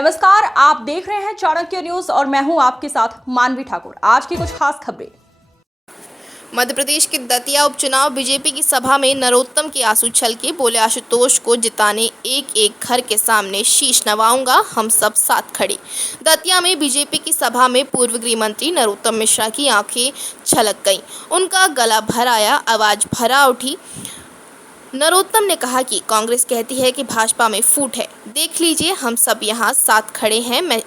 नमस्कार, आप देख रहे हैं चाणक्य न्यूज और मैं हूं आपके साथ मानवी ठाकुर। आज की कुछ खास खबरें। मध्य प्रदेश के दतिया उपचुनाव बीजेपी की सभा में नरोत्तम के आंसू छलके, बोले आशुतोष को जिताने एक एक घर के सामने शीश नवाऊंगा, हम सब साथ खड़े। दतिया में बीजेपी की सभा में पूर्व गृह मंत्री नरोत्तम मिश्रा की आंखें छलक गईं, उनका गला भर आया, आवाज भरा उठी। नरोत्तम ने कहा कि कांग्रेस कहती है कि भाजपा में फूट है, देख लीजिए हम सब यहाँ साथ खड़े हैं। मैं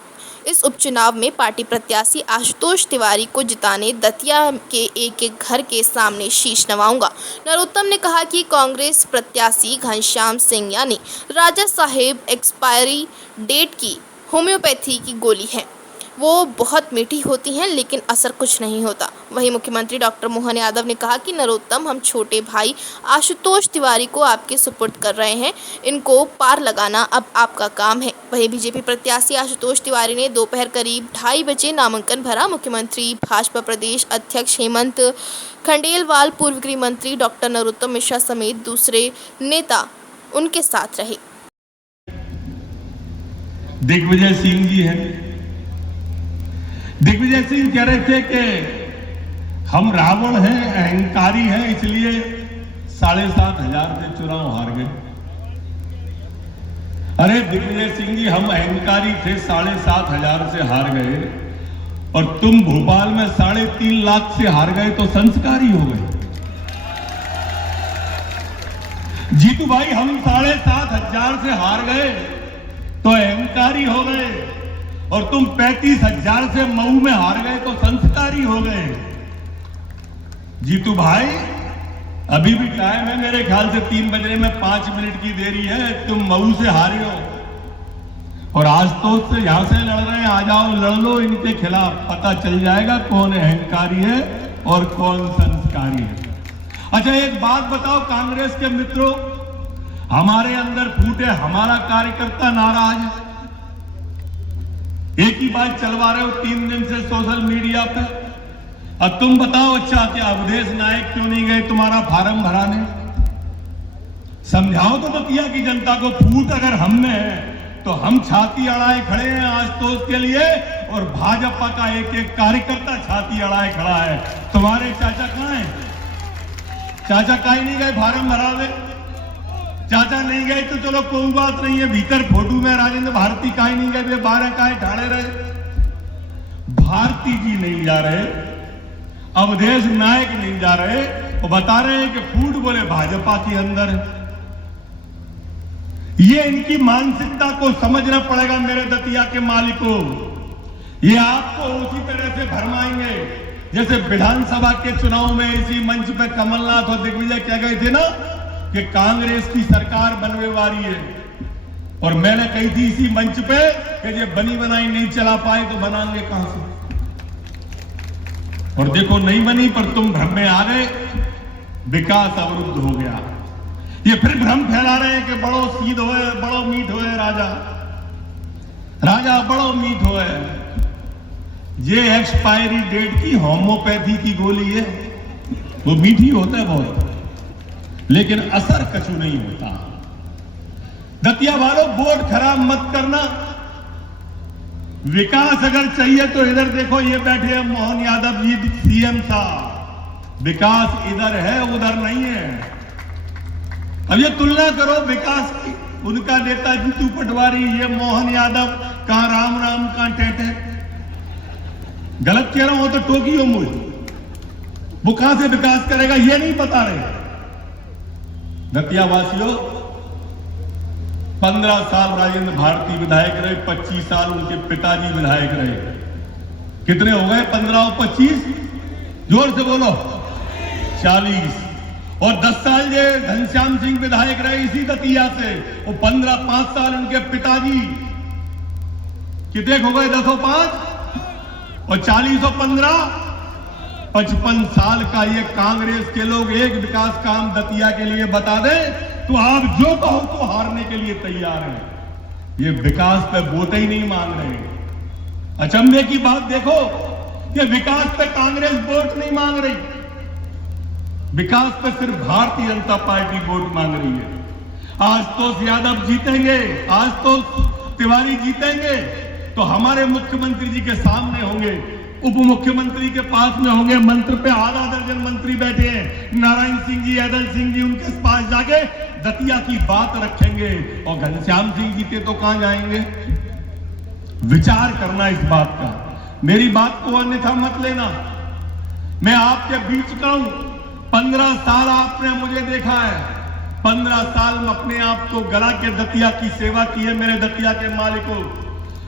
इस उपचुनाव में पार्टी प्रत्याशी आशुतोष तिवारी को जिताने दतिया के एक एक घर के सामने शीश नवाऊंगा। नरोत्तम ने कहा कि कांग्रेस प्रत्याशी घनश्याम सिंह यानी राजा साहेब एक्सपायरी डेट की होम्योपैथी की गोली है, वो बहुत मीठी होती हैं लेकिन असर कुछ नहीं होता। वहीं मुख्यमंत्री डॉक्टर मोहन यादव ने कहा कि नरोत्तम, हम छोटे भाई आशुतोष तिवारी को आपके सुपुर्द कर रहे हैं, इनको पार लगाना अब आपका काम है। वहीं बीजेपी प्रत्याशी आशुतोष तिवारी ने दोपहर करीब 2:30 बजे नामांकन भरा। मुख्यमंत्री, भाजपा प्रदेश अध्यक्ष हेमंत खंडेलवाल, पूर्व गृह मंत्री डॉक्टर नरोत्तम मिश्रा समेत दूसरे नेता उनके साथ रहे। दिग्विजय सिंह जी हैं। दिग्विजय सिंह कह रहे थे कि हम रावण हैं, अहंकारी हैं, इसलिए 7,500 से चुनाव हार गए। अरे दिग्विजय सिंह जी, हम अहंकारी थे, 7,500 से हार गए और तुम भोपाल में 3.5 लाख से हार गए तो संस्कारी हो गए। जीतू भाई, हम 7,500 से हार गए तो अहंकारी हो गए और तुम 35,000 से मऊ में हार गए तो संस्कारी हो गए। जीतू भाई, अभी भी टाइम है, मेरे ख्याल से 3 बजने में 5 मिनट की देरी है। तुम मऊ से हारे हो और आज तो से यहां से लड़ रहे हैं, आ जाओ लड़ लो इनके खिलाफ, पता चल जाएगा कौन अहंकारी है और कौन संस्कारी है। अच्छा, एक बात बताओ कांग्रेस के मित्रों, हमारे अंदर फूट है, हमारा कार्यकर्ता नाराज है, एक ही बात चलवा रहे हो 3 दिन से सोशल मीडिया पे। अब तुम बताओ, अच्छा क्या अवधेश नायक क्यों नहीं गए तुम्हारा फार्म भराने? समझाओ तो दतिया की जनता को, फूट अगर हम में है तो हम छाती अड़ाए खड़े हैं आशुतोष के लिए और भाजपा का एक एक कार्यकर्ता छाती अड़ाए खड़ा है। तुम्हारे चाचा कहां है? चाचा काहे नहीं गए फार्म भराने? चाचा नहीं गए तो चलो कोई बात नहीं है, भीतर फोटो में राजेंद्र भारती काहे नहीं गए, वे 12 काहे ठाड़े रहे? भारती जी नहीं जा रहे, अवधेश नायक नहीं जा रहे, वो बता रहे हैं कि फूट बोले भाजपा के अंदर है। ये इनकी मानसिकता को समझना पड़ेगा मेरे दतिया के मालिकों। ये आपको उसी तरह से भरमाएंगे जैसे विधानसभा के चुनाव में इसी मंच पर कमलनाथ और दिग्विजय कह गए थे ना कि कांग्रेस की सरकार बनने वाली है, और मैंने कही थी इसी मंच पे कि ये बनी बनाई नहीं चला पाए तो बनाएंगे कहां से? और देखो नहीं बनी, पर तुम भ्रम में आ गए, विकास अवरुद्ध हो गया। ये फिर भ्रम फैला रहे हैं कि बड़ो सीध होए, बड़ो मीठ होए, राजा राजा बड़ो मीठ होए। ये एक्सपायरी डेट की होम्योपैथी की गोली है, वो मीठी होता है बहुत, लेकिन असर कछु नहीं होता। दतिया वालों, वोट खराब मत करना। विकास अगर चाहिए तो इधर देखो, ये बैठे हैं मोहन यादव जी, सीएम साहब। विकास इधर है, उधर नहीं है। अब ये तुलना करो विकास की, उनका नेता जीतू पटवारी, ये मोहन यादव, कहां राम राम कहां टेटे। गलत कह रहा हूं तो टोकियो मुझे, वो कहां से विकास करेगा ये नहीं बता रहे। दतिया वासियों, 15 साल राजेंद्र भारती विधायक रहे, 25 साल उनके पिताजी विधायक रहे। कितने हो गए? 15 और 25, जोर से बोलो, 40। और 10 साल ये घनश्याम सिंह विधायक रहे इसी दतिया से, वो 5 साल उनके पिताजी। कितने हो गए? 10 और 5 और 40 और 15, 55 साल का ये कांग्रेस के लोग एक विकास काम दतिया के लिए बता दें तो आप जो कहो तो हारने के लिए तैयार हैं। ये विकास पे वोट ही नहीं मांग रहे। अचंभे की बात देखो, ये विकास पे कांग्रेस वोट नहीं मांग रही, विकास पे सिर्फ भारतीय जनता पार्टी वोट मांग रही है। आशुतोष यादव जीतेंगे, आशुतोष तिवारी जीतेंगे तो हमारे मुख्यमंत्री जी के सामने होंगे, उप मुख्यमंत्री के पास में होंगे, मंत्र पे आधा दर्जन मंत्री बैठे हैं, नारायण सिंह जी, अदल सिंह जी, उनके पास जाके दतिया की बात रखेंगे। और घनश्याम सिंह जीते तो कहां जाएंगे? विचार करना इस बात का, मेरी बात को अन्यथा मत लेना। मैं आपके बीच का हूं, 15 साल आपने मुझे देखा है, 15 साल में अपने आप को गला के दतिया की सेवा की है। मेरे दतिया के मालिकों,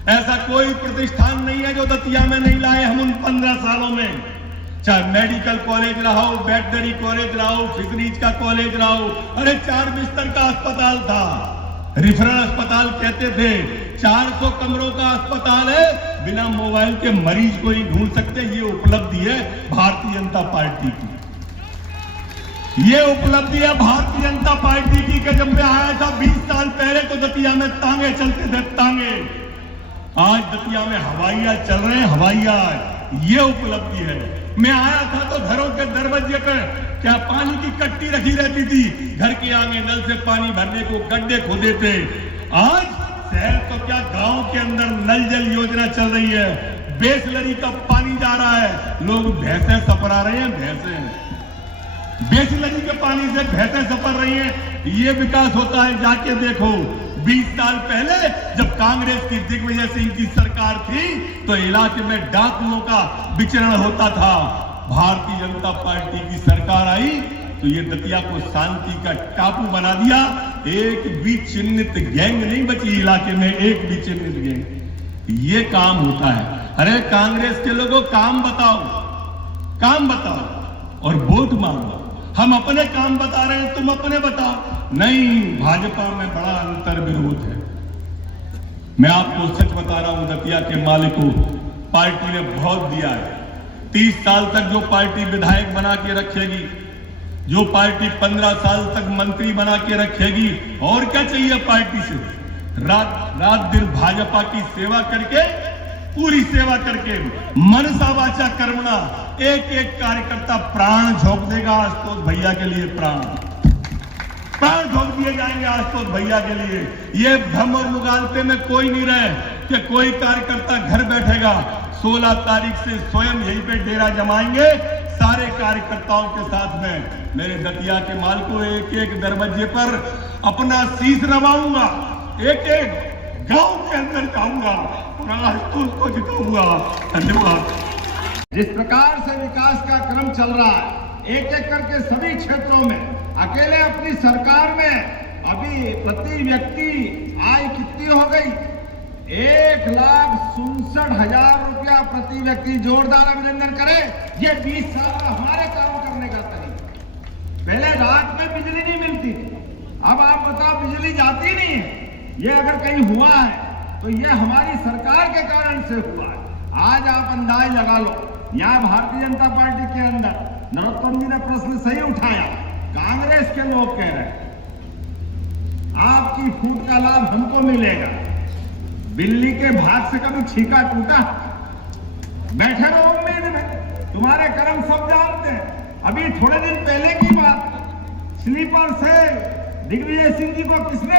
ऐसा कोई प्रतिष्ठान नहीं है जो दतिया में नहीं लाए हम उन 15 सालों में। चाहे मेडिकल कॉलेज रहा हो, वेटनरी कॉलेज रहा हो, फिशरीज का कॉलेज रहा हो, अरे 4 बिस्तर का अस्पताल था, रिफरल अस्पताल कहते थे। 400 कमरों का अस्पताल है, बिना मोबाइल के मरीज को ही ढूंढ सकते। ये उपलब्धि है भारतीय जनता पार्टी की, ये उपलब्धि है भारतीय जनता पार्टी की कि जब मैं आया था 20 साल पहले तो दतिया में तांगे चलते थे, तांगे। आज दतिया में हवाई जहाज चल रहे हैं, हवाई जहाज, ये उपलब्धि है। मैं आया था तो घरों के दरवाजे पे क्या पानी की कट्टी रखी रहती थी, घर के आगे नल से पानी भरने को गड्ढे खोदे थे। आज शहर तो क्या, गांव के अंदर नल जल योजना चल रही है, बेसलरी का पानी जा रहा है, लोग भैंसे सपरा रहे हैं, भैंसे बेसलरी के पानी से भैंसे सपर रही हैं। ये विकास होता है, जाके देखो। 20 साल पहले जब कांग्रेस की दिग्विजय सिंह की सरकार थी तो इलाके में डाकुओं का विचरण होता था। भारतीय जनता पार्टी की सरकार आई तो ये दतिया को शांति का टापू बना दिया। एक भी चिन्हित गैंग नहीं बची इलाके में, एक भी चिन्हित गैंग। ये काम होता है। अरे कांग्रेस के लोगों, काम बताओ, काम बताओ और वोट मांगो। हम अपने काम बता रहे हैं, तुम अपने बताओ। नहीं, भाजपा में बड़ा अंतर विरोध है। मैं आपको सच बता रहा हूं, दतिया के मालिकों, पार्टी ने बहुत दिया है। 30 साल तक जो पार्टी विधायक बना के रखेगी, जो पार्टी 15 साल तक मंत्री बना के रखेगी, और क्या चाहिए पार्टी से? रात दिन भाजपा की सेवा करके, पूरी सेवा करके, मनसा वाचा कर्मणा, एक एक कार्यकर्ता प्राण झोंक देगा आशुतोष भैया के लिए। प्राण झोंक दिए जाएंगे आशुतोष भैया के लिए। ये भ्रम और मुगालते में कोई नहीं रहे कि कोई कार्यकर्ता घर बैठेगा। 16 तारीख से स्वयं यहीं पे डेरा जमाएंगे सारे कार्यकर्ताओं के साथ में। मेरे दतिया के माल को एक एक दरवाजे पर अपना शीश नवाऊंगा, एक एक गांव के अंदर जाऊंगा और आशुतोष को जिताऊंगा। धन्यवाद। जिस प्रकार से विकास का क्रम चल रहा है, एक एक करके सभी क्षेत्रों में, अकेले अपनी सरकार में अभी प्रति व्यक्ति आय कितनी हो गई? 1,67,000 रुपया प्रति व्यक्ति। जोरदार अभिनंदन करें। ये 20 साल का हमारे काम करने का तरीका। पहले रात में बिजली नहीं मिलती थी, अब आप बताओ बिजली जाती नहीं है। ये अगर कहीं हुआ है तो ये हमारी सरकार के कारण से हुआ है। आज आप अंदाज लगा लो, यहाँ भारतीय जनता पार्टी के अंदर नरोत्तम जी ने प्रश्न सही उठाया, कांग्रेस के लोग कह रहे हैं आपकी फूट का लाभ हमको मिलेगा। बिल्ली के भाग से कभी छीका टूटा? बैठे रहो उम्मीद में, तुम्हारे कर्म सब जानते हैं। अभी थोड़े दिन पहले की बात, स्लीपर से दिग्विजय सिंह जी को किसने